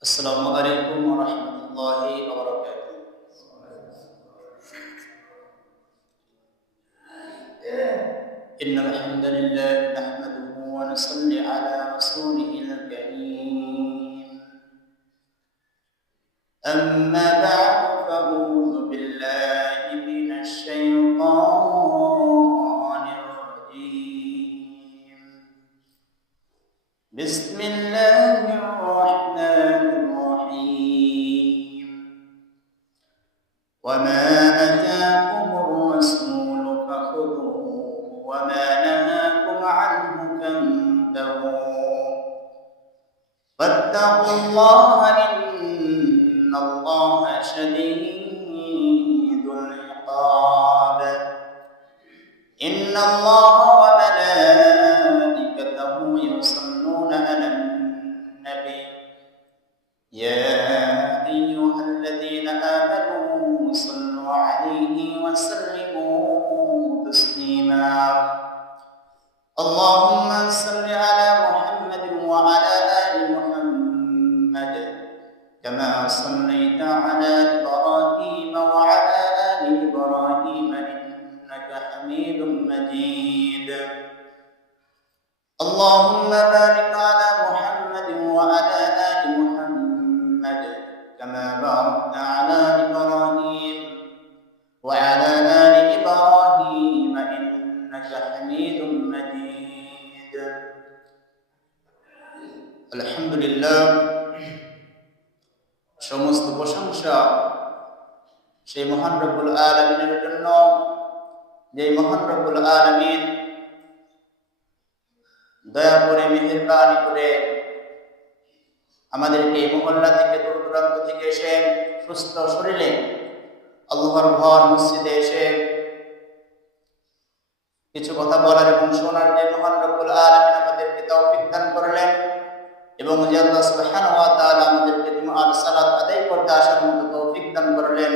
السلام عليكم ورحمة الله وبركاته. إن الحمد لله نحمده ونصلي على رسوله الكريم. أما بعد فأعوذ بالله من الشيطان الرجيم. بسم الله الرحمن الرحيم. وما آتاكم الرسول فخذوه وما نهاكم عنه فانتهوا واتقوا الله إن الله شديد العقاب. إن الله وملائكته يصلون على النبي يا أيها الذين آمنوا صلوا عليه وسلموا تسليما. اللهم صل على محمد وعلى آل محمد كما صليت على إبراهيم وعلى آل إبراهيم إنك حميد مجيد. اللهم بارك على محمد وعلى آل محمد كما باركت على إبراهيم وعلى آل إبراهيم إنك حميد مجيد. الحمد لله. সমস্ত প্রশংসা সেই মহান রব্বুল আলামিনের জন্য, যে মহান রব্বুল আলামিন দয়া করে মেহেরবানি করে আমাদেরকে এই মহল্লা থেকে দূর দূরান্ত থেকে এসে সুস্থ শরীরে আল্লাহর ঘর মসজিদে এসে কিছু কথা বলার এবং শোনার যে মহান রব্বুল আলামিন আমাদেরকে তৌফিক দান করলেন এবং যে আল্লাহ সুবহানাহু ওয়া তাআলা আমাদেরকে জুমার সালাত আদায় করতে আসার মতো তৌফিক দান করলেন,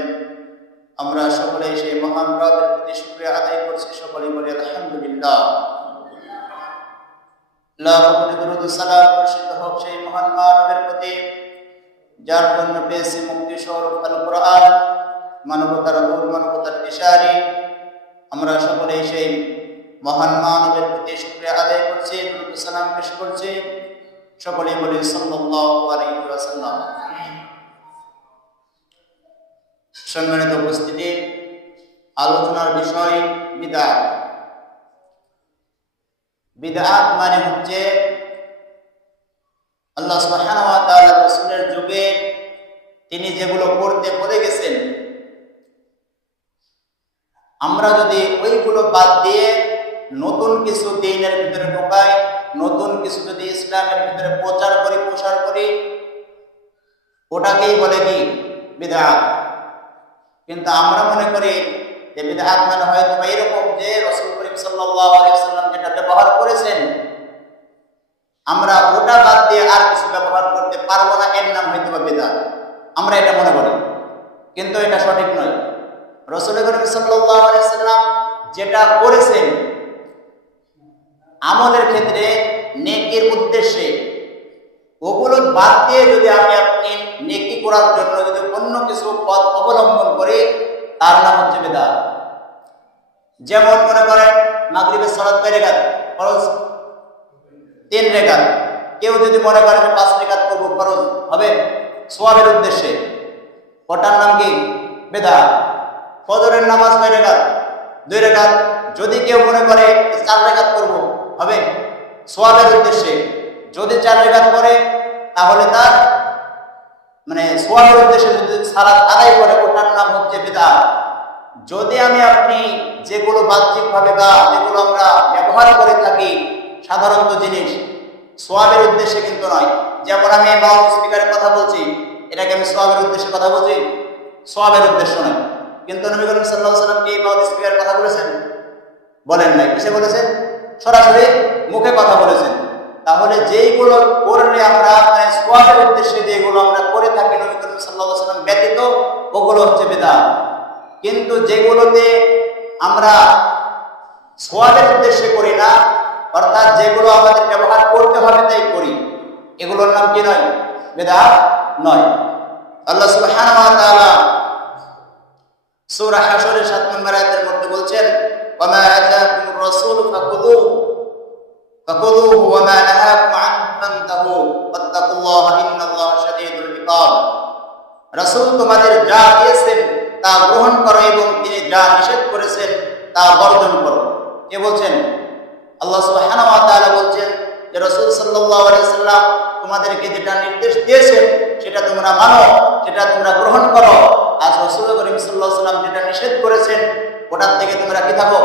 আমরা সকলে সেই মহান রবের প্রতি শুকরিয়া আদায় করছি। সকলেই বলি আলহামদুলিল্লাহ। লাখ কোটি দরুদ ও সালাম বর্ষিত হোক সেই মহান মানবের প্রতি, যার জন্য পেয়েছি মুক্তি স্বরূপ আল কোরআন, মানবতার নূর, মানবতার দিশারি। আমরা সকলেই সেই মহান মানবের প্রতি শুকরিয়া আদায় করছি, দরুদ ও সালাম পেশ করছি। সকলেই বলি সাল্লাল্লাহু আলাইহি ওয়াসাল্লাম। সম্মানিত উপস্থিতি, আলোচনার বিষয় বিদআত। বিদআত মানে হচ্ছে আল্লাহ সুবহানাহু ওয়া তাআলা রাসূলের যুগে তিনি যেগুলো করতে বলে গেছেন, আমরা যদি ওইগুলো বাদ দিয়ে নতুন কিছু দ্বীনের ভিতরে ঢোকাই, নতুন কিছু যদি ইসলামের ভিতরে প্রচার করি, প্রসার করি, ওটাকেই বলে কি বিদআত। কিন্তু আমরা মনে করি যে বিদআত মানে হয়তো এরকম যে রাসূল করিম সাল্লাল্লাহু আলাইহি ওয়াসাল্লাম যেটা ব্যবহার করেছেন আমরা ওটা বাদ দিয়ে আর কিছু ব্যবহার করতে পারবো না, এর নাম হয়তো বিদআত। আমরা এটা মনে করি, কিন্তু এটা সঠিক নয়। রাসূল করিম সাল্লাল্লাহু আলাইহি ওয়াসাল্লাম যেটা করেছেন আমলের ক্ষেত্রে, নেকির উদ্দেশ্যে, ওগুলো বাদ দিয়ে যদি আপনি নেকি করার জন্য যদি অন্য কিছু পথ অবলম্বন করি, তার নাম হচ্ছে বিদআত। যেমন মনে করেন মাগরিবের সালাত কয় রাকাত ফরজ? 3 রাকাত। কেউ যদি মনে করে 5 রাকাত করব, ফরজ হবে সওয়াবের উদ্দেশ্যে, ওটার নাম কি বিদআত। ফজরের নামাজ কয় রাকাত? 2 রাকাত। যদি কেউ মনে করে 4 রাকাত করব, হবে সওয়াবের উদ্দেশ্যে। যদি 4 রাকাত করে তাহলে তার মানে সওয়াবের উদ্দেশ্যে যদি সালাত আদায় করে, ওটার নাম হচ্ছে বিদআত। যদি আপনি যেগুলো বাহ্যিকভাবে বা যেগুলো আমরা ব্যবহার করে থাকি সাধারণত জিনিস, সওয়াবের উদ্দেশ্যে কিন্তু নয়। যেমন আমি লাউড স্পিকারের কথা বলছি, এটাকে আমি সওয়াবের উদ্দেশ্যে কথা বলছি, সওয়াবের উদ্দেশ্য নয়। কিন্তু নবী করিম সাল্লাল্লাহু আলাইহি ওয়াসাল্লাম কি লাউড স্পিকারের কথা বলেছেন? বলেন নাই। কিসে বলেছেন? সরাসরি মুখে কথা বলেছেন। তাহলে যেইগুলো করলে আমরা সওয়াবের উদ্দেশ্যে যেগুলো আমরা করে থাকি নবী করিম সাল্লাল্লাহু আলাইহি ওয়াসাল্লাম ব্যতীত, ওগুলো হচ্ছে বিদআত। কিন্তু যেগুলোতে আমরা সওয়াবের উদ্দেশ্যে করি না, অর্থাৎ যেগুলো আমাদের ব্যবহার করতে হবে তাই করি, এগুলোর নাম কি নয়? বিদআত। নয়। আল্লাহ সুবহানাহু ওয়া তাআলা সূরা হাশরের 7 নম্বর আয়াতের মধ্যে বলছেন, ওয়া মা আতাকুমুর রাসূলু ফাকুযুহু ওয়া মা নাহাকুম আনহু ফান্তাহু ওয়াত্তাকুল্লাহা ইন্নাল্লাহা শাদীদুল ইকাব। রাসূল তোমাদের যা দিয়েছেন তা গ্রহণ করো এবং তিনি যা নিষেধ করেছেন তা বর্জন করো। কে বলছেন? আল্লাহ সুবহানাহু ওয়া তাআলা বলছেন যে রাসূল সাল্লাল্লাহু আলাইহি সাল্লাম তোমাদেরকে যেটা নির্দেশ দিয়েছেন সেটা তোমরা মানো, সেটা তোমরা গ্রহণ করো। আর রাসূল করিম সাল্লাল্লাহু আলাইহি সাল্লাম যেটা নিষেধ করেছেন ওটার থেকে তোমরা কি থাকো?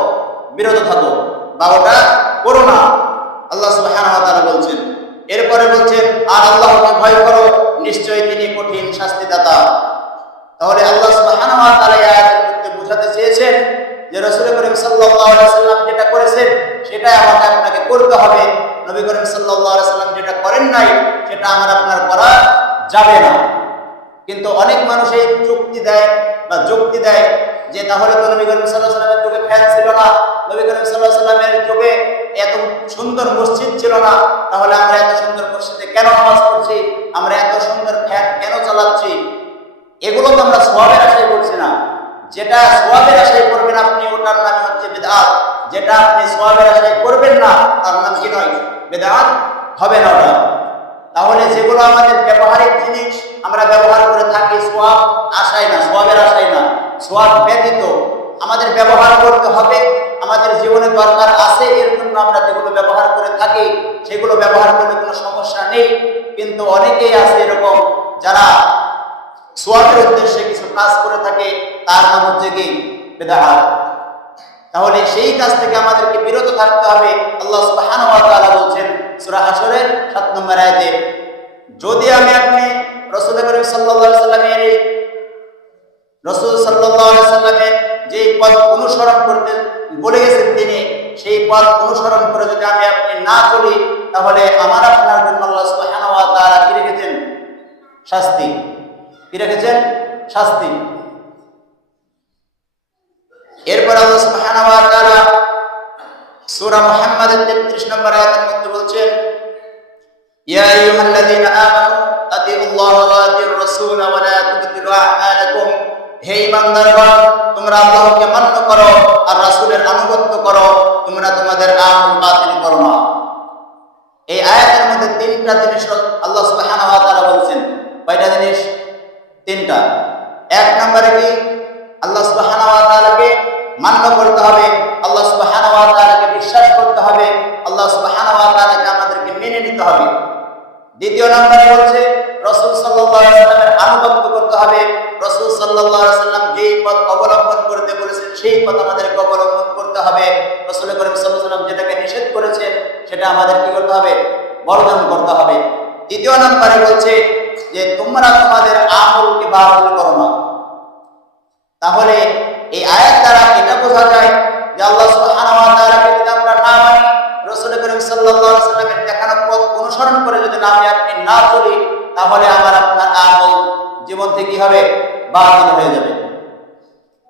বিরত থাকো বা ওটা করো না। আল্লাহ সুবহানাহু ওয়া তাআলা বলছেন। এরপরে বলছেন, আর আল্লাহকে ভয় করো, নিশ্চয়ই তিনি কঠিন শাস্তিদাতা। তাহলে আল্লাহ সুবহানাহু ওয়া তাআলা এই আয়াতের মধ্যে বোঝাতে চেয়েছেন যে রাসূল করিম সাল্লাল্লাহু আলাইহি সাল্লাম যেটা করেছেন সেটাই আমাকে আপনাকে করতে হবে। নবী করিম সাল্লাল্লাহু আলাইহি সাল্লাম যেটা করেন নাই সেটা আমার আপনার করা যাবে না। কিন্তু অনেক মানুষ এই যুক্তি দেয় যে তাহলে তো নবী করিম সাল্লাল্লাহু আলাইহি সাল্লামের যুগে ফ্যান ছিল না, নবী করিম সাল্লাল্লাহু আলাইহি সাল্লামের যুগে এত সুন্দর মসজিদ ছিল না, তাহলে আমরা এত সুন্দর মসজিদে কেন নামাজ পড়ছি, আমরা এত সুন্দর ফ্যান কেন চালাচ্ছি? এগুলো তো আমরা সওয়াবের আশায় করছি না। যেটা সওয়াবের আশায় করবেন আপনি ওটার নাম হচ্ছে বিদআত, যেটা আপনি সওয়াবের আশায় করবেন না তার নাম কি নয়? বিদআত হবে না ওটা। তাহলে যেগুলো আমাদের ব্যবহারিক জিনিস আমরা ব্যবহার করে থাকি সওয়াব আশায় না, সওয়াবের আশায় না, সওয়াব ব্যতীত আমাদের ব্যবহার করতে হবে, আমাদের জীবনে দরকার আছে এর জন্য আমরা যেগুলো ব্যবহার করে থাকি সেগুলো ব্যবহার করলে কোনো সমস্যা নেই। কিন্তু অনেকেই আছে এরকম যারা সওয়াবের উদ্দেশ্যে কিছু কাজ করে থাকে, তার নাম হচ্ছে কি? বিদআত। তাহলে সেই কাজ থেকে আমাদেরকে বিরত থাকতে হবে। আল্লাহ সুবহানাহু ওয়া তাআলা বলছেন সূরা হাশরের 7 নম্বর আয়াতে, যদি আপনি রাসূল করিম সাল্লাল্লাহু আলাইহি সাল্লামের যে পথ অনুসরণ করতে বলে গেছেন তিনি, সেই পথ অনুসরণ করে যদি আপনি না চলি তাহলে আমার আপনার জন্য আল্লাহ সুবহানাহু ওয়া তাআলা কি রেখেছেন? শাস্তি। কি রেখেছেন? শাস্তি। এরপর আল্লাহ সুবহানাহু ওয়া তাআলা সূরা মুহাম্মাদের 33 নম্বর আয়াতের মধ্যে বলছেন, ইয়া আইয়ুহাল্লাযীনা আমানু আতিউল্লাহা ওয়া আতিউর রাসূলা ওয়া লা তুবতিলু আ'মালাকুম। হে ঈমানদারগণ, তোমরা আল্লাহকে মান্য করো আর রাসূলের আনুগত্য করো, তোমরা তোমাদের আমল বাতিল করো না। এই আয়াতের মধ্যে তিনটা জিনিস আল্লাহ সুবহানাহু ওয়া তাআলা বলছেন। কয়টা জিনিস? তিনটা। এক নম্বরে কি? আল্লাহ সুবহানাহু ওয়া তাআলাকে মান্য করতে হবে, আল্লাহ সুবহানাহু ওয়া তাআলাকে বিশ্বাস করতে হবে, আল্লাহ সুবহানাহু ওয়া তাআলাকে আমাদেরকে মেনে নিতে হবে। দ্বিতীয় নম্বরে হচ্ছে রাসূল সাল্লাল্লাহু আলাইহি সাল্লামের আনুগত্য করতে হবে। রাসূল সাল্লাল্লাহু আলাইহি সাল্লাম যেই পথ অবলম্বন করতে বলেছেন সেই পথ আমাদেরকে অবলম্বন করতে হবে। রাসূল করিম সাল্লাল্লাহু আলাইহি সাল্লাম যেটাকে নিষেধ করেছেন সেটা আমাদের কি করতে হবে? বর্জন করতে হবে। তৃতীয় নম্বরে বলছে যে তোমরা তোমাদের আমলকে বাতিল করো না। তাহলে এই আয়াত দ্বারা এটা বোঝা যায় যে আল্লাহ সুবহানাহু ওয়া তাআলাকে যদি আমরা না মানি, রাসূল করিম সাল্লাল্লাহু আলাইহি সাল্লামের দেখানো পথ অনুসরণ করে যদি আপনি না চলি, তাহলে আমার আপনার আমল জীবন থেকে কি হবে? বাতিল হয়ে যাবে।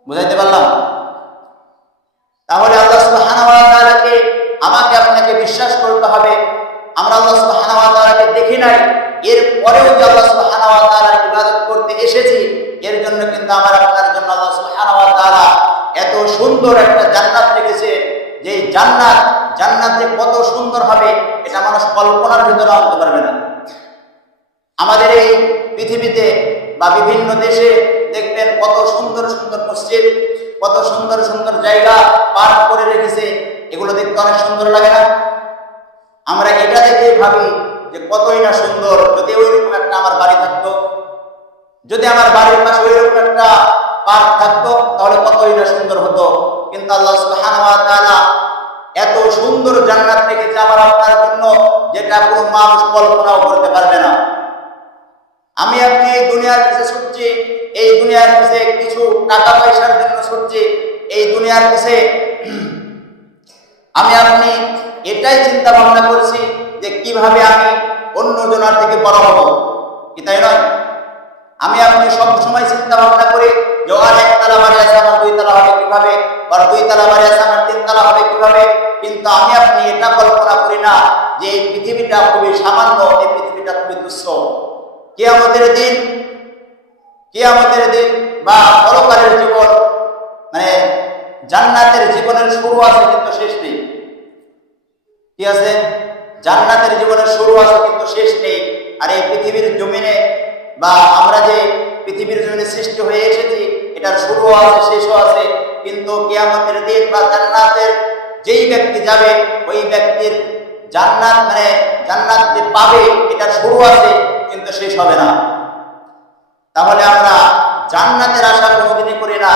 বুঝাইতে পারলাম? তাহলে আল্লাহ সুবহানাহু ওয়া তাআলাকে আমাকে আপনাকে বিশ্বাস করতে হবে। আমরা আল্লাহ সুবহানাহু ওয়া তাআলাকে দেখি নাই, এর পরেও যে আল্লাহ সুবহানাহু ওয়া তাআলার ইবাদত করতে এসেছি, এর জন্য কিন্তু আমার আপনার জন্য আল্লাহ সুবহানাহু ওয়া তাআলা এত সুন্দর একটা জান্নাত রেখেছে। যে জান্নাত যে কত সুন্দর হবে এটা মানুষ কল্পনার ভিতরে আনতে পারবে না। আমাদের এই পৃথিবীতে বা বিভিন্ন দেশে দেখবেন কত সুন্দর সুন্দর মসজিদ, কত সুন্দর সুন্দর জায়গা পার্ক করে রেখেছে, এগুলো দেখতে অনেক সুন্দর লাগে না? আমরা এটা দেখে ভাবি যে কতই না সুন্দর, যদি ওইরকম একটা আমার বাড়ি থাকতো, যদি আমার বাড়ির পাশে ওইরকম একটা পার্ক থাকতো তাহলে কতই না সুন্দর হতো। কিন্তু আল্লাহ সুবহানাহু ওয়া তাআলা এত সুন্দর জান্নাত রেখেছে আমার আপনার জন্য, যেটা কোনো মানুষ কল্পনাও করতে পারবে না। আমি আপনি এই দুনিয়ার পিছে ছুটছি, এই দুনিয়ার পিছে কিছু টাকা পয়সার জন্য ছুটছি, এই দুনিয়ার পিছে আমি আপনি এটাই চিন্তা ভাবনা করছি যে কিভাবে আমি অন্য জনের থেকে বড় হব, কি তাই নয়? আমি আপনি সব সময় চিন্তা ভাবনা করি যে আর একতলা বাড়ি আছে আমার দুইতলা হবে কিভাবে, আর দুইতলা বাড়ি আছে আমার তিনতলা হবে কিভাবে। কিন্তু আমি আপনি এটা কল্পনা করি না যে এই পৃথিবীটা খুবই সামান্য, এই পৃথিবীটা খুবই তুচ্ছ। কিয়ামতের দিন বা পরকালের জীবন, মানে জান্নাতের জীবনের শুরু আছে কিন্তু শেষ নেই। কি আছে? জান্নাতের জীবনের শুরু আছে কিন্তু শেষ নেই। আর এই পৃথিবীর জমিনে বা আমরা যে পৃথিবীর জমিনে সৃষ্টি হয়ে এসেছি, এটার শুরুও আছে শেষও আছে। কিন্তু কিয়ামতের দিন বা জান্নাতের যেই ব্যক্তি যাবে, ওই ব্যক্তির জান্নাত মানে জান্নাত যে পাবে, এটার শুরু আছে কিন্তু শেষ হবে না। তাহলে আমরা জান্নাতের আশা কোনোদিনই করি না।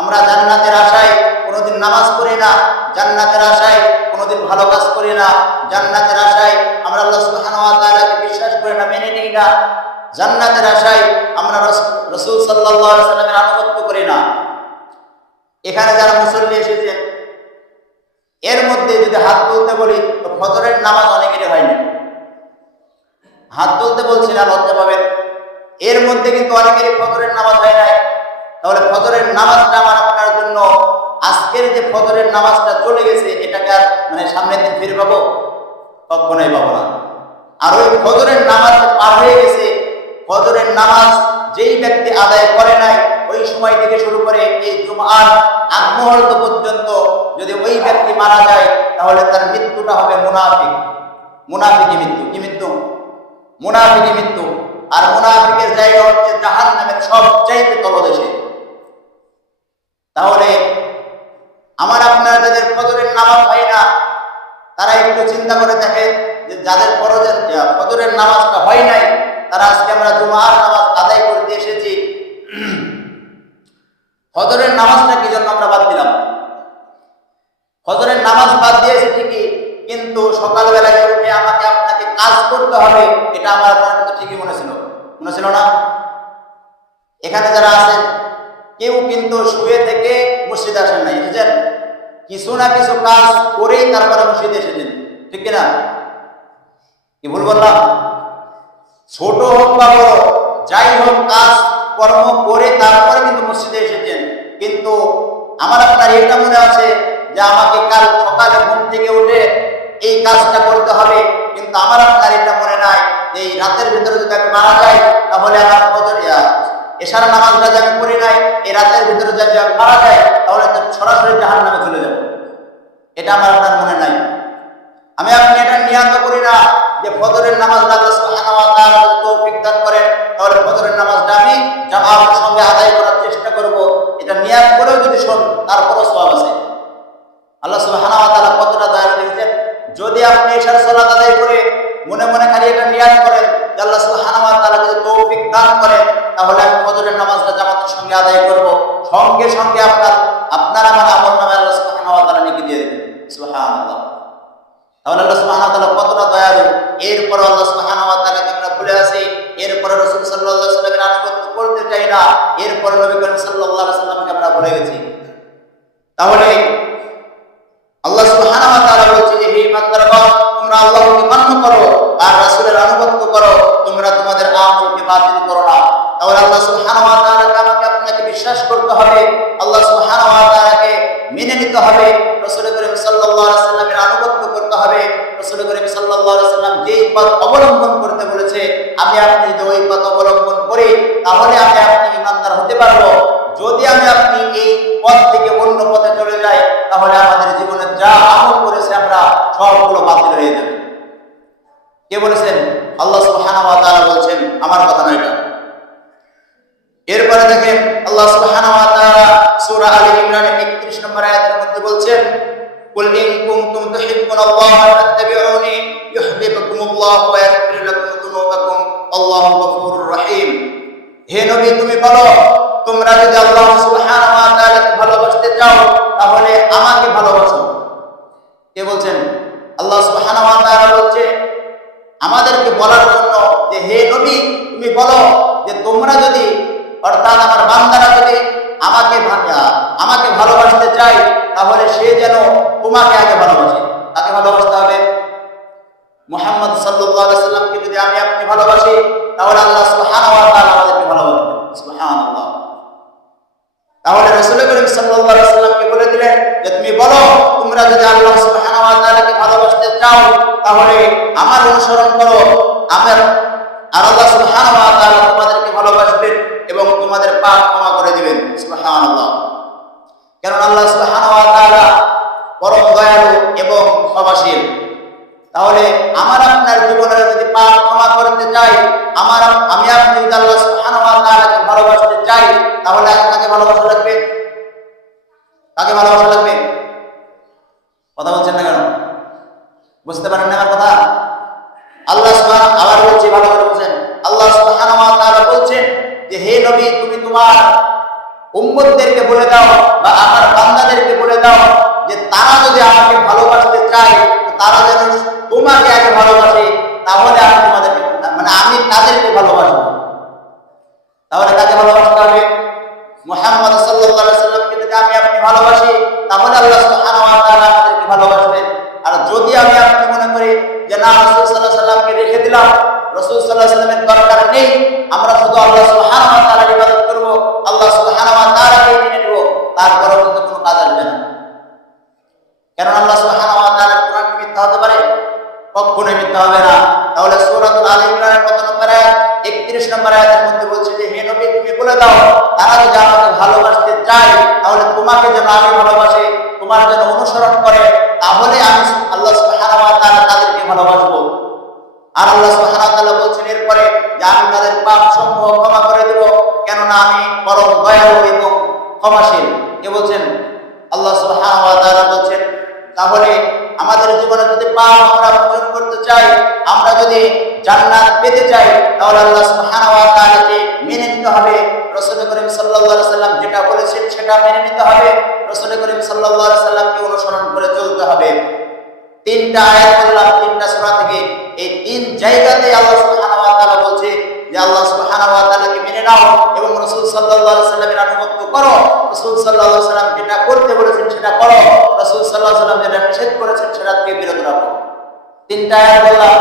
আমরা জান্নাতের আশায় কোনোদিন নামাজ পড়ি না, জান্নাতের আশায় কোনোদিন ভালো কাজ করি না, জান্নাতের আশায় আমরা আল্লাহ সুবহানাহু ওয়া তাআলাকে বিশ্বাস করি না, মেনে নিই না, জান্নাতের আশায় আমরা রাসূল সাল্লাল্লাহু আলাইহি ওয়াসাল্লামের আনুগত্য করি না। এখানে যারা মুসল্লি এসেছেন, এর মধ্যে যদি হাত তুলতে বলি তো ফজরের নামাজ অনেকেরই হয়নি। হাত তুলতে বলছি না, লজ্জা পাবেন। এর মধ্যে কিন্তু অনেকেরই ফজরের নামাজ হয় নাই। তাহলে ফজরের নামাজটা আমার আপনার জন্য, আজকের যে ফজরের নামাজটা চলে গেছে, এটাকে আর মানে সামনের দিন ফিরে পাবো? কখনোই পাবো না। আর ওই ফজরের নামাজ পার হয়ে গেছে, ফজরের নামাজ যেই ব্যক্তি আদায় করে নাই, ওই সময় থেকে শুরু করে এই জুমআর আগ মুহূর্ত পর্যন্ত যদি ওই ব্যক্তি মারা যায়, তাহলে তার মৃত্যুটা হবে মুনাফিকি মৃত্যু। কি মৃত্যু? মুনাফিকি মৃত্যু। আর মুনাফিকের জায়গা হচ্ছে জাহান্নামের সবচাইতে তলদেশে। তাহলে আমার আপনার যাদের ফজরের নামাজ হয় না, তারা একটু চিন্তা করে দেখে যে যাদের ফজরের নামাজটা হয় নাই, তারা আজকে আমরা জুমার নামাজ আদায় করতে এসেছি, ফজরের নামাজটা কি জন্য আমরা বাদ দিলাম? ফজরের নামাজ বাদ দিয়েছি ঠিকই, কিন্তু সকালবেলায় উঠে আমাকে আপনাকে কাজ করতে হবে, এটা আমার আপনার কিন্তু ঠিকই মনে ছিল না? এখানে যারা আছেন, কেউ কিন্তু শুয়ে থেকে মসজিদে আসেন নাই, এসেছেন কিছু না কিছু কাজ করেই তারপরে মসজিদে এসেছেন, ঠিক কিনা? কি ভুল বললাম? ছোট হোক বা বড়, যাই হোক কাজ কর্ম করে তারপরে কিন্তু মসজিদে এসেছেন। কিন্তু আমার আপনার এটা মনে আছে যে আমাকে কাল সকালে ঘুম থেকে উঠে এই কাজটা করতে হবে, কিন্তু আমার আপনার এটা মনে নাই যে এই রাতের ভিতরে যদি আমি মারা যাই, তাহলে আমার এশার নামাজটা যে আমি করি নাই, এই রাতের ভিতরে যদি আমি মারা যাই, তাহলে তো সরাসরি জাহান্নামে চলে যাব। এটা আমার আপনার মনে নাই। আমি আপনি এটা নিয়ত করি না যে ফজরের নামাজটা আল্লাহ সুবহানাহু ওয়া তাআলা তৌফিক দান করেন, তাহলে ফজরের নামাজটা আমি জামাতের সঙ্গে আদায় করার চেষ্টা করব। এটা নিয়ত করেও যদি শোন, তারপরও সওয়াব আছে। আল্লাহ সুবহানাহু ওয়া তাআলা কতটা দয়া করেছেন। যদি আপনি এশার সালাত আদায় করে মনে মনে খালি এটা নিয়ত করেন যে আল্লাহ সুবহানাহু ওয়া তাআলা যদি তৌফিক দান করেন, তাহলে আমি ফজরের নামাজটা জামাতের সঙ্গে আদায় করব, সঙ্গে সঙ্গে আপনার আমার আমলনামে আল্লাহ সুবহানাহু ওয়া তাআলা নেকি দিয়ে দেবেন। সুবহানাল্লাহ। তাহলে আল্লাহ সুবহানাহু ওয়া তাআলা কতটা দয়ালু। এরপর আল্লাহ সুবহানাহু ওয়া তাআলাকে আমরা ভুলে আসি, এরপরে রাসূল সাল্লাল্লাহু আলাইহি ওয়াসাল্লামের আনুগত্য করতে চাই না, এরপরে নবী করিম সাল্লাল্লাহু আলাইহি ওয়াসাল্লামকে আমরা ভুলে গেছি। তাহলে আল্লাহ সুবহানাহু ওয়া তাআলা বলছে যে হে ইমানদারগণ, তোমরা আল্লাহকে মান্য করো আর রাসূলের আনুগত্য করো, তোমরা তোমাদের আমলকে বাতিল করো না। তাহলে আল্লাহ সুবহানাহু ওয়া তাআলাকে আমাকে আপনাকে বিশ্বাস করতে হবে, আল্লাহ সুবহানাহু ওয়া তাআলাকে মেনে নিতে হবে, রাসূল করিম সাল্লাল্লাহু আলাইহি ওয়াসাল্লামের আনুগত্য করতে হবে। রাসূল করিম সাল্লাল্লাহু আলাইহি ওয়াসাল্লাম যেই পথ অবলম্বন করতে বলেছে, আমি আপনি যদি ওই পথ অবলম্বন করি, তাহলে আমি আপনি ইমানদার হতে পারবো। যদি আমি আপনি এই পথ থেকে অন্য পথে চলে যাই, তাহলে আমাদের জীবনে যা আমল করেছে আমরা সবগুলো বাতিল হয়ে যাবে। কে বলেছেন? আল্লাহ সুবহানাহু ওয়া তাআলা বলছেন, আমার কথা নয় এটা। এরপরে দেখেন আল্লাহ সুবহানাহু ওয়া তাআলা সূরা আলে ইমরানের 31 নম্বর আয়াতের মধ্যে বলছেন, কুল ইন কুনতুম তুহিব্বুনাল্লাহা ফাত্তাবিউনি ইউহিব্বুকুমুল্লাহু ওয়া ইয়াগফির লাকুম যুনুবাকুম আল্লাহু গফুরুর রহিম। হে নবী, তুমি বলো, তোমরা যদি আল্লাহ সুবহানাহু ওয়া তাআলাকে ভালোবাসতে চাও, তাহলে আমাকে ভালোবাসো। কে বলছেন? আল্লাহ সুবহানাহু ওয়া তাআলা বলছে আমাদেরকে বলার জন্য যে হে নবী, তুমি বলো যে তোমরা যদি, অর্থাৎ আমার বান্দারা যদি আমাকে ভালোবাসতে চায়, তাহলে সে যেন তোমাকে আগে ভালোবাসে। তাকে ভালোবাসতে হবে। মুহাম্মদ সাল্লাল্লাহু আলাইহি ওয়াসাল্লামকে যদি আমি আপনি ভালোবাসি, তাহলে আল্লাহ সুবহানাহু ওয়া তাআলা আমাদেরকে ভালোবাসবেন। সুবহানাল্লাহ। তাহলে রাসূল করিম সাল্লাল্লাহু আলাইহি ওয়াসাল্লামকে বলে দিলেন যে তুমি বলো, তোমরা যদি আল্লাহ সুবহানাহু ওয়া তাআলাকে ভালোবাসতে চাও, তাহলে আমার অনুসরণ করো। আর আল্লাহ সুবহানাহু ওয়া তাআলা পাপ ক্ষমা করে দিবেন। সুবহানাল্লাহ। কারণ আল্লাহ সুবহানাহু ওয়া তাআলা পরম দয়ালু এবং ক্ষমাশীল। তাহলে আমার আপনার জীবনের যদি পাপ ক্ষমা করতে চাই, আমি আপনি যদি আল্লাহ সুবহানাহু ওয়া তাআলাকে ভালোবাসতে চাই, তাহলে কাকে ভালোবাসা লাগবে? কাকে ভালোবাসা লাগবে? কথা বলছেন না কেন? বুঝতে পারেন না আমার কথা? আল্লাহ সুবহানাহু আবার বলছি, ভালো করে বুঝেন। আল্লাহ সুবহানাহু ওয়া তাআলা বলছেন যে হে নবী, তুমি তোমার উম্মতদেরকে বলে দাও বা আমার বান্দাদেরকে বলে দাও যে তারা যদি আমাকে ভালোবাসতে চায়, তারা যেন তোমাকে আগে ভালোবাসে, তাহলে আমি তোমাদেরকে আমি তাদেরকে ভালোবাসবো। তাহলে কাকে ভালোবাসতে হবে? মুহাম্মদ সাল্লাল্লাহু আলাইহি সাল্লামকে যদি আমি আপনি ভালোবাসি, তাহলে আল্লাহ সুবহানাহু ওয়া তাআলা আমাদেরকে ভালোবাসবেন। আর যদি আমি আপনি মনে করি যে না, রাসূল সাল্লাল্লাহু আলাইহি সাল্লামকে রেখে দিলাম, রাসূল সাল্লাল্লাহু আলাইহি সাল্লামের দরকার নেই, আমরা শুধু আল্লাহ সুবহানাহু ওয়া তাআলার ইবাদত করব, আল্লাহ সুবহানাহু ওয়া তাআলাকে মেনে নেব, তারপরেও কিন্তু কোনো কাজ আসবে না। কারণ আল্লাহ সুবহানাহু ওয়া তাআলার কোরআন মিথ্যা হতে পারে? কখনোই মিথ্যা হবে না। তাহলে সূরাতুল আলী ইমরানের কত নম্বর আয়াত? 31 নম্বর আয়াতের মধ্যে বলছে যে হে নবী, তুমি বলে দাও তারা যদি আমাকে ভালোবাসতে চায়, তাহলে তোমাকে যেন আমি ভালোবাসি, তোমার যেন অনুসরণ করে, তাহলে আমি আল্লাহ সুবহানাহু ওয়া তাআলা তাদেরকে ভালোবাসবো। আর আল্লাহ সুবহানাহু ওয়া তাআলা বলছেন এরপরে যে আমি তাদের পাপ সমূহ ক্ষমা করে দেব, কেননা আমি পরম দয়ালু এবং ক্ষমাশীল। কে বলছেন? আল্লাহ সুবহানাহু ওয়া তাআলা বলছেন। তাহলে আমাদের জীবনে যদি পাপ আমরা মোচন করতে চাই, আমরা যদি জান্নাত পেতে চাই, তাহলে আল্লাহ সুবহানাহু ওয়া তাআলাকে মেনে নিতে হবে। রাসূল করিম সাল্লাল্লাহু আলাইহি সাল্লাম যেটা বলেছেন সেটা মেনে নিতে হবে। রাসূল করিম সাল্লাল্লাহু আলাইহি সাল্লামকে অনুসরণ করে চলতে হবে। তিনটা আয়াত বললাম, তিনটা সূরা থেকে। এই তিন জায়গাতে আল্লাহ সুবহানাহু ওয়া তাআলা বলছে যে আল্লাহ সুবহানাহু ওয়া তাআলাকে মেনে নাও এবং রাসূল সাল্লাল্লাহু আলাইহি সাল্লামের আনুগত্য করো। রাসূল সাল্লাল্লাহু আলাইহি সাল্লাম যেটা করতে বলেছেন সেটা করো, রাসূল সাল্লাল্লাহু আলাইহি সাল্লাম যেটা নিষেধ করেছেন সেটা থেকে বিরত রাখো। তিনটা আয়াত বললাম,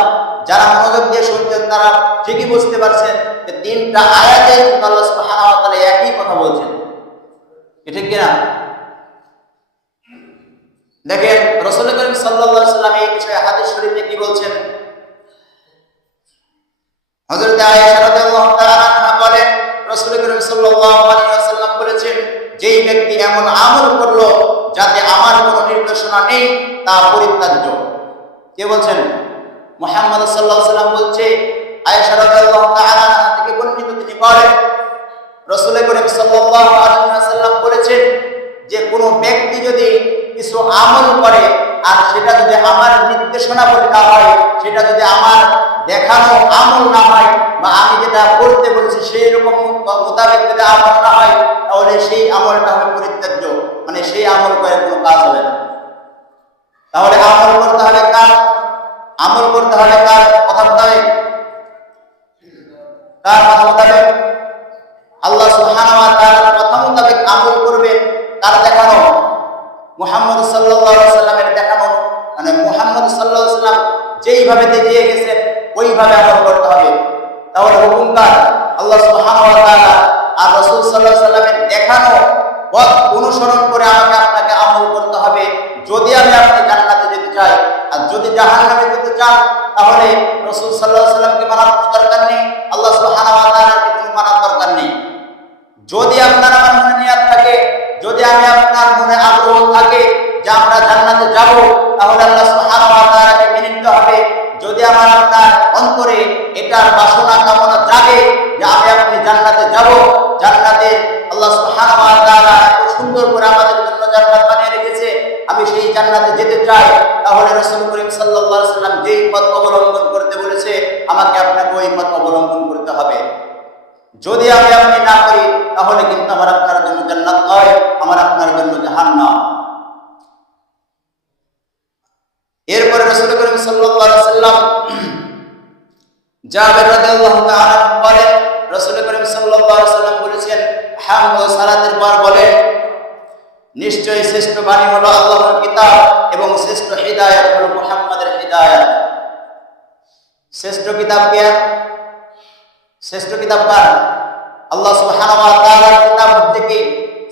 যারা মনোযোগ দিয়ে শুনছেন তারা ঠিকই বুঝতে পারছেন যে তিনটা আয়াতে আল্লাহ সুবহানাহু ওয়া তাআলা একই কথা বলছেন। ঠিক কিনা? দেখেন রাসূল করিম সাল্লাল্লাহু আলাইহি সাল্লাম এই বিষয়ে হাদিস শরীফে কি বলছেন? হযরত আয়েশা রাদিয়াল্লাহু তাআলা আনহা বলেন, রাসূল করিম সাল্লাল্লাহু আলাইহি ওয়াসাল্লাম বলেছেন, যেই ব্যক্তি এমন আমল করলো যাতে আমার কোনো নির্দেশনা নেই, তা পরিত্যাজ্য। কে বলছেন? মুহাম্মদ সাল্লাল্লাহু আলাইহি ওয়াসাল্লাম বলছে। আয়েশা রাদিয়াল্লাহু তাআলা আনহা থেকে বর্ণিত, তিনি বলেন রাসূল করিম সাল্লাল্লাহু আলাইহি ওয়াসাল্লাম বলেছেন যে কোনো ব্যক্তি যদি কিছু আমল করে আর সেটা যদি আমার নির্দেশনা বলে না হয়, সেটা যদি আমার দেখানো আমল না হয়, বা আমি যেটা করতে বলেছি সেই রকম মোতাবেক যদি আমল না হয়, তাহলে সেই আমলটা হবে পরিত্যাজ্য, মানে সেই আমল করে কোনো কাজ হবে না। তাহলে আমল করতে হবে কার? আমল করতে হবে কার কথা মোতাবেক? কার কথা মোতাবেক? আল্লাহ সুবহানাহু ওয়া তাআলার কথা মোতাবেক আমল করবে। কার দেখানো? মুহাম্মদ সাল্লাল্লাহু আলাইহি সাল্লামের দেখানো, মানে মুহাম্মদ সাল্লাল্লাহু আলাইহি সাল্লাম যেইভাবে দেখিয়ে গেছেন ওইভাবে আমল করতে হবে। তাহলে হুকুমকার আল্লাহ সুবহানাহু ওয়া তাআলা, আর রাসূল সাল্লাল্লাহু আলাইহি সাল্লামের দেখানো পথ অনুসরণ করে আমাকে আপনাকে আমল করতে হবে, যদি আমি আপনি জান্নাতে যেতে চাই। আর যদি জাহান্নামে যেতে চান, তাহলে রাসূল সাল্লাল্লাহু আলাইহি সাল্লামকে মানার দরকার নেই, আল্লাহ সুবহানাহু ওয়া তাআলাকে কোনো মানার দরকার নেই। যদি আপনার আমার মনে নিয়ত থাকে, যদি আমি আপনার মনে আগ্রহ থাকে যে আমরা জান্নাতে যাব, তাহলে আল্লাহ সুবহানাহু ওয়া তাআলাকে মেনে নিতে হবে। যদি আমার আপনার অন্তরে এটার বাসনা কামনা জাগে যে আমি আপনি জান্নাতে যাব, জান্নাতে আল্লাহ সুবহানাহু ওয়া তাআলা এত সুন্দর করে আমাদের জন্য জান্নাত বানিয়ে রেখেছে, আমি সেই জান্নাতে যেতে চাই, তাহলে রাসূল করিম সাল্লাল্লাহু আলাইহি সাল্লাম যেই পথ অবলম্বন করতে বলেছে আমাকে আপনাকে ওই পথ অবলম্বন করতে হবে। যদি আমি আপনি না করি, তাহলে কিন্তু আমার আপনার জন্য জান্নাত নয়, আমার আপনার জন্য জাহান্নাম। এরপরে রাসূল করিম সাল্লাল্লাহু আলাইহি সাল্লাম জাবের রাদিয়াল্লাহু তাআলা বলেন, রাসূল করিম সাল্লাল্লাহু আলাইহি সাল্লাম বলেছেন, হামদ ও সালাতের পর বলেন, নিশ্চয়ই শ্রেষ্ঠ বাণী হলো আল্লাহর কিতাব এবং শ্রেষ্ঠ হিদায়াত হলো মুহাম্মাদের হিদায়াত। শ্রেষ্ঠ কিতাব কে? শ্রেষ্ঠ কিতাব কার? আল্লাহ সুবহানাহু ওয়া তাআলার কিতাব থেকে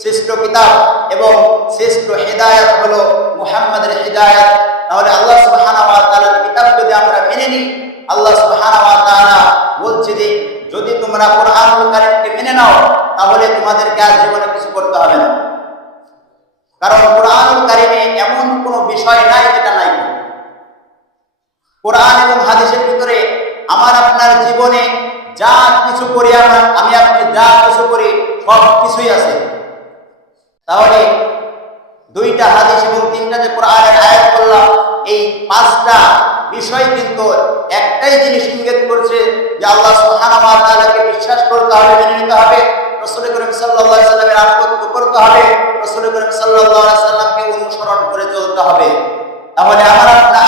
শ্রেষ্ঠ কিতাব এবং শ্রেষ্ঠ হিদায়াত হলো মুহাম্মাদের হিদায়াত। তাহলে আল্লাহ সুবহানাহু ওয়া তাআলার কিতাব যদি আমরা মেনে নিই, আল্লাহ সুবহানাহু ওয়া তাআলা বলছে যে যদি তোমরা কোরআনুল কারীমকে মেনে নাও, তাহলে তোমাদেরকে আর জীবনে কিছু করতে হবে না। কারণ কোরআনুল কারীমে এমন কোনো বিষয় নাই যেটা নাই। কোরআন এবং হাদিসের ভিতরে আমার আপনার জীবনে যা কিছু করি, আমি আপনি যা কিছু করি সব কিছুই আছে। তাহলে দুইটা হাদিস এবং তিনটা যে কোরআনের আয়াত বললাম, এই পাঁচটা বিষয় কিন্তু একটাই জিনিস ইঙ্গিত করছে যে আল্লাহ সুবহানাহু ওয়া তাআলাকে বিশ্বাস করতে হবে, মেনে নিতে হবে, রাসূল করিম সাল্লাল্লাহু আলাইহি সাল্লামের আনুগত্য করতে হবে, রাসূল করিম সাল্লাল্লাহু আলাইহি সাল্লামকে অনুসরণ করে চলতে হবে। তাহলে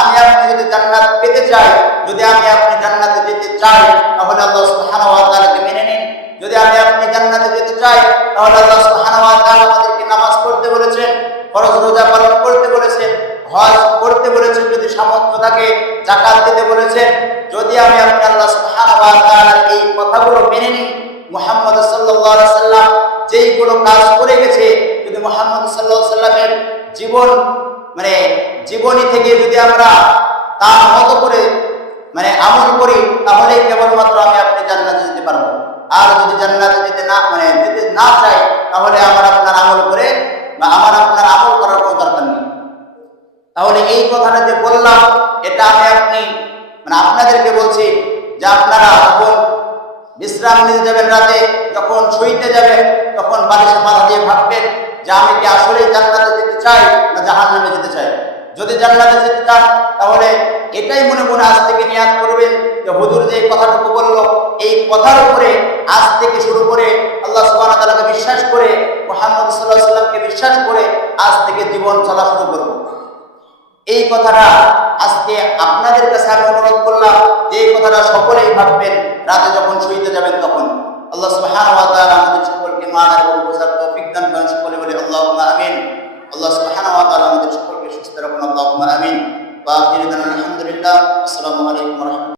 আমি আপনি যদি জান্নাত পেতে চাই, যদি আমি আপনি জান্নাতে যেতে চাই, তাহলে আল্লাহ সুবহানাহু ওয়া তাআলাকে মেনে নিন। যদি আমি আপনি জান্নাতে যেতে চাই, তাহলে আল্লাহ সুবহানাহু ওয়া তাআলা আমাদেরকে নামাজ পড়তে বলেছেন, ফরজ রোজা পালন করতে বলেছেন, হজ করতে বলেছেন, যদি সামর্থ্য থাকে যাকাত দিতে বলেছেন। যদি আমি আপনি আল্লাহ সুবহানাহু ওয়া তাআলার এই কথাগুলো মেনে নিই, মুহাম্মদ সাল্লাল্লাহু আলাইহি সাল্লাম যেইগুলো কাজ করে গেছে, যদি মুহাম্মদ সাল্লাল্লাহু আলাইহি সাল্লামের জীবনী থেকে যদি আমরা তার মতো করে আমল করি, তাহলে কেবলমাত্র আমি আপনি জান্নাতে যেতে পারবো। আর যদি জান্নাতে যেতে না চাই, তাহলে আমার আপনার আমল করার কোনো দরকার নেই। তাহলে এই কথাটা যে বললাম, এটা আমি আপনি আপনাদেরকে বলছি যে আপনারা যখন বিশ্রাম নিতে যাবেন, রাতে যখন শুইতে যাবেন, তখন বালিশে মাথা দিয়ে ভাববেন যে আমি কি আসলেই জান্নাতে যেতে চাই না জাহান্নামে যেতে চাই। যদি জান্নাতে যেতে চান, তাহলে এটাই মনে মনে আজ থেকে নিয়াত করবেন যে হুজুর যে কথাটুকু বলল, এই কথার উপরে আজ থেকে শুরু করে আল্লাহ সুবহানাহু ওয়া তাআলাকে বিশ্বাস করে, মুহাম্মদ সাল্লাল্লাহু আলাইহি সাল্লামকে বিশ্বাস করে আজ থেকে জীবন চলা শুরু করব। এই কথাটা আজকে আপনাদের কাছে আমি অনুরোধ করলাম যে এই কথাটা সকলেই ভাববেন রাতে যখন শুইতে যাবেন তখন। আল্লাহ সুবহানাহু ওয়া তাআলা আমাদের সকলকে মানার এবং বোঝার তৌফিক দান করেন। সকলে বলি আল্লাহুম্মা আমিন। আল্লাহ সুবহানাহু ওয়া তাআলা আমাদের সকলকে সুস্থ রাখুন। আল্লাহুম্মা আমিন। ওয়া আখিরু দাওয়ানা আলহামদুলিল্লাহ। আসসালামু আলাইকুম ওয়া রাহমাতুল্লাহ।